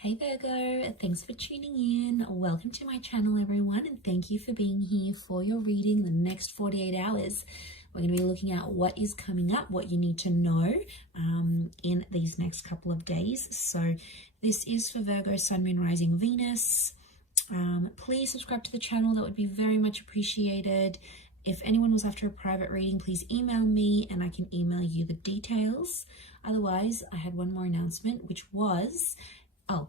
Hey Virgo, thanks for tuning in. Welcome to my channel, everyone, and thank you for being here for your reading the next 48 hours. We're going to be looking at what is coming up, what you need to know in these next couple of days. So this is for Virgo, Sun, Moon, Rising, Venus. Please subscribe to the channel. That would be very much appreciated. If anyone was after a private reading, please email me and I can email you the details. Otherwise, I had one more announcement, which was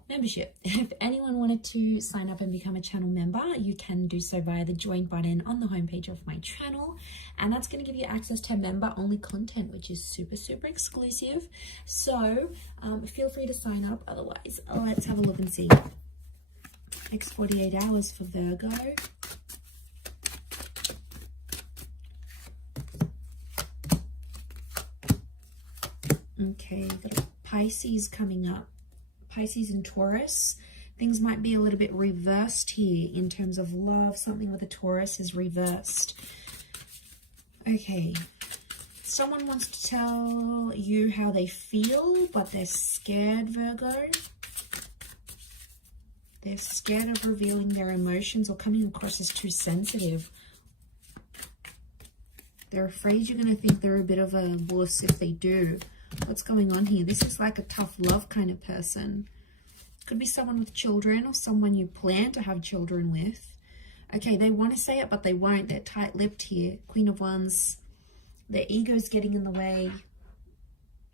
membership. If anyone wanted to sign up and become a channel member, you can do so via the join button on the homepage of my channel, and that's going to give you access to member only content, which is super exclusive. So feel free to sign up. Otherwise, let's have a look and see. Next 48 hours for Virgo. Okay, got a Pisces coming up. Pisces and Taurus. Things might be a little bit reversed here in terms of love. Something with a Taurus is reversed. Okay. Someone wants to tell you how they feel, but they're scared, Virgo. They're scared of revealing their emotions or coming across as too sensitive. They're afraid you're going to think they're a bit of a wuss if they do. What's going on here? This is like a tough love kind of person. Could be someone with children or someone you plan to have children with. Okay, they want to say it, but they won't. They're tight-lipped here. Queen of Wands. Their ego's getting in the way.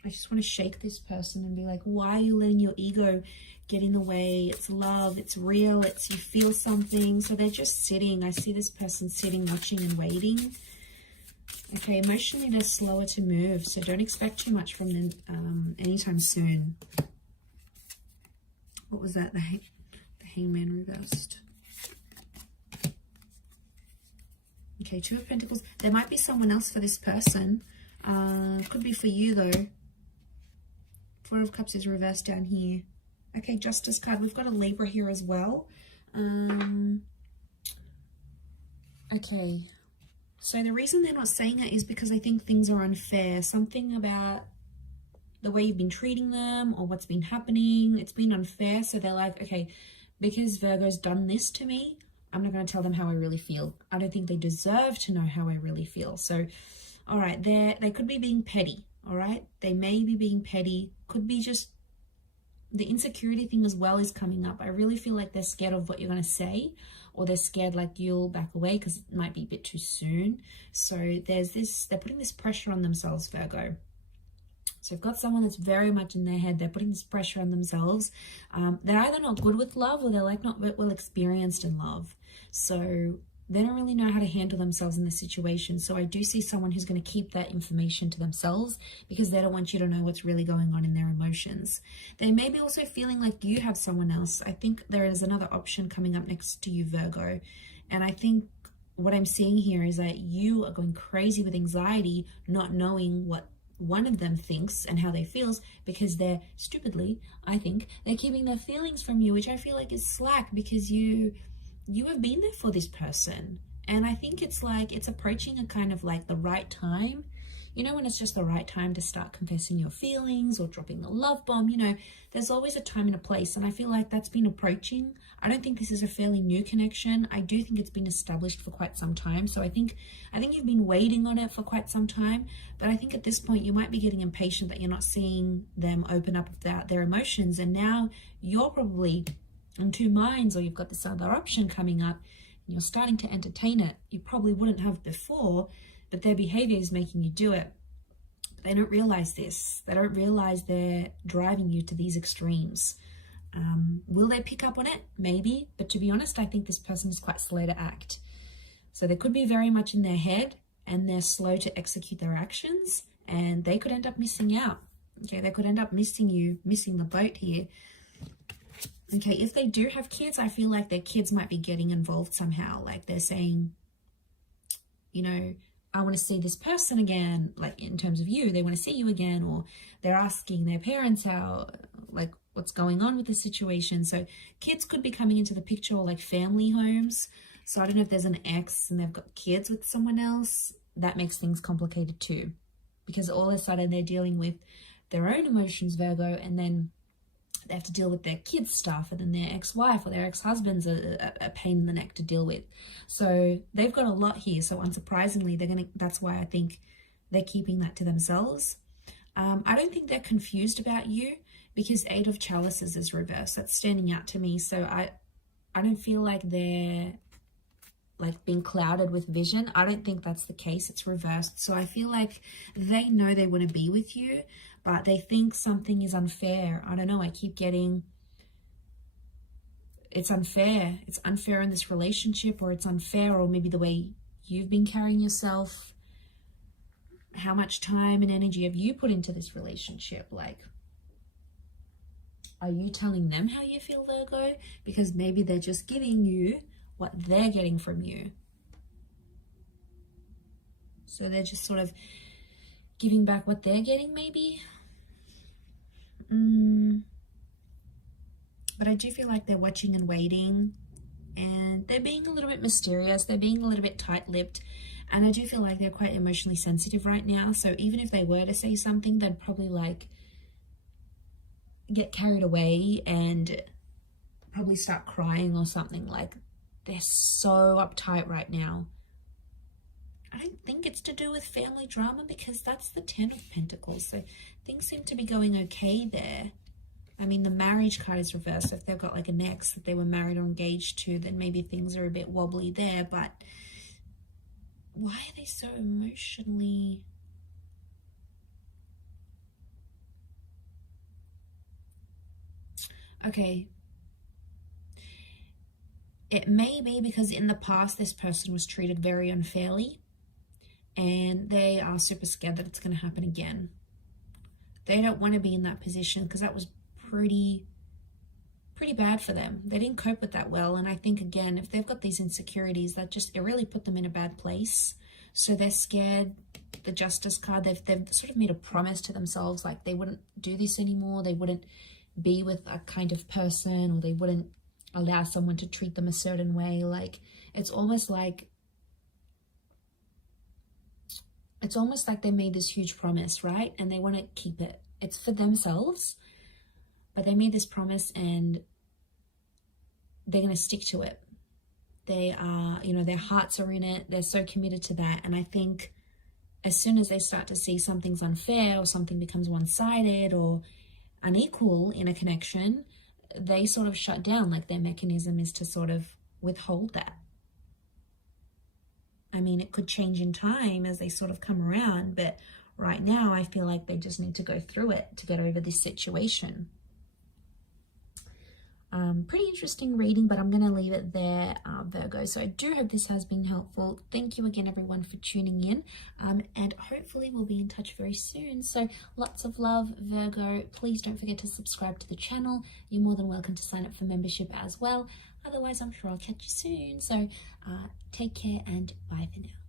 I just want to shake this person and be like, why are you letting your ego get in the way? It's love. It's real. It's you feel something. So they're just sitting. I see this person sitting, watching and waiting. Okay, emotionally they're slower to move, so don't expect too much from them anytime soon. What was that? The Hangman reversed. Okay, Two of Pentacles. There might be someone else for this person. Could be for you though. Four of Cups is reversed down here. Okay, Justice card. We've got a Libra here as well. Okay. So the reason they're not saying it is because I think things are unfair. Something about the way you've been treating them or what's been happening, it's been unfair. So they're like, okay, because Virgo's done this to me, I'm not going to tell them how I really feel. I don't think they deserve to know how I really feel. So, all right, they could be being petty, all right? They may be being petty. Could be just the insecurity thing as well is coming up. I really feel like they're scared of what you're going to say, or they're scared like you'll back away because it might be a bit too soon. So there's this, they're putting this pressure on themselves, Virgo. So you've got someone that's very much in their head. They're putting this pressure on themselves. They're either not good with love or they're like not well experienced in love. So they don't really know how to handle themselves in this situation. So I do see someone who's going to keep that information to themselves because they don't want you to know what's really going on in their emotions. They may be also feeling like you have someone else. I think there is another option coming up next to you, Virgo. And I think what I'm seeing here is that you are going crazy with anxiety, not knowing what one of them thinks and how they feels because they're stupidly, I think, they're keeping their feelings from you, which I feel like is slack because you have been there for this person. And I think it's like it's approaching a kind of like the right time. You know, when it's just the right time to start confessing your feelings or dropping the love bomb, you know, there's always a time and a place. And I feel like that's been approaching. I don't think this is a fairly new connection. I do think it's been established for quite some time. So I think you've been waiting on it for quite some time. But I think at this point you might be getting impatient that you're not seeing them open up about their emotions. And now you're probably in two minds, or you've got this other option coming up and you're starting to entertain it. You probably wouldn't have before, but their behavior is making you do it. But they don't realize this. They don't realize they're driving you to these extremes. Will they pick up on it? Maybe. But to be honest, I think this person is quite slow to act. So they could be very much in their head and they're slow to execute their actions, and they could end up missing out. Okay, they could end up missing you, missing the boat here. Okay, if they do have kids, I feel like their kids might be getting involved somehow. Like they're saying, you know, I want to see this person again, like in terms of you, they want to see you again, or they're asking their parents how, like what's going on with the situation. So kids could be coming into the picture, or like family homes. So I don't know if there's an ex and they've got kids with someone else. That makes things complicated too, because all of a sudden they're dealing with their own emotions, Virgo, and then They have to deal with their kids' stuff, and then their ex-wife or their ex-husband's a pain in the neck to deal with. So they've got a lot here. So unsurprisingly, that's why I think they're keeping that to themselves. I don't think they're confused about you, because 8 of Chalices is reversed. That's standing out to me. So I don't feel like they're like being clouded with vision. I don't think that's the case. It's reversed. So I feel like they know they want to be with you, but they think something is unfair. I don't know. I keep getting, it's unfair. It's unfair in this relationship, or it's unfair, or maybe the way you've been carrying yourself. How much time and energy have you put into this relationship? Like, are you telling them how you feel, Virgo? Because maybe they're just giving you what they're getting from you. So they're just sort of giving back what they're getting, maybe. But I do feel like they're watching and waiting, and they're being a little bit mysterious. They're being a little bit tight-lipped, and I do feel like they're quite emotionally sensitive right now. So even if they were to say something, they'd probably like get carried away and probably start crying or something. Like, they're so uptight right now. I don't think it's to do with family drama, because that's the 10 of Pentacles. So things seem to be going okay there. I mean, the marriage card is reversed. If they've got like an ex that they were married or engaged to, then maybe things are a bit wobbly there. But why are they so emotionally... Okay. It may be because in the past this person was treated very unfairly, and they are super scared that it's going to happen again. They don't want to be in that position, because that was pretty bad for them. They didn't cope with that well, and I think, again, if they've got these insecurities, it really put them in a bad place. So they're scared. The Justice card, they've sort of made a promise to themselves, like they wouldn't do this anymore. They wouldn't be with a kind of person, or they wouldn't allow someone to treat them a certain way. Like, it's almost like they made this huge promise, right? And they want to keep it. It's for themselves, but they made this promise and they're going to stick to it. They are, their hearts are in it. They're so committed to that. And I think as soon as they start to see something's unfair, or something becomes one-sided or unequal in a connection, they sort of shut down. Like, their mechanism is to sort of withhold that. I mean, it could change in time as they sort of come around, but right now I feel like they just need to go through it to get over this situation. Pretty interesting reading, but I'm going to leave it there, Virgo. So I do hope this has been helpful. Thank you again, everyone, for tuning in, and hopefully we'll be in touch very soon. So lots of love, Virgo. Please don't forget to subscribe to the channel. You're more than welcome to sign up for membership as well. Otherwise, I'm sure I'll catch you soon. So take care, and bye for now.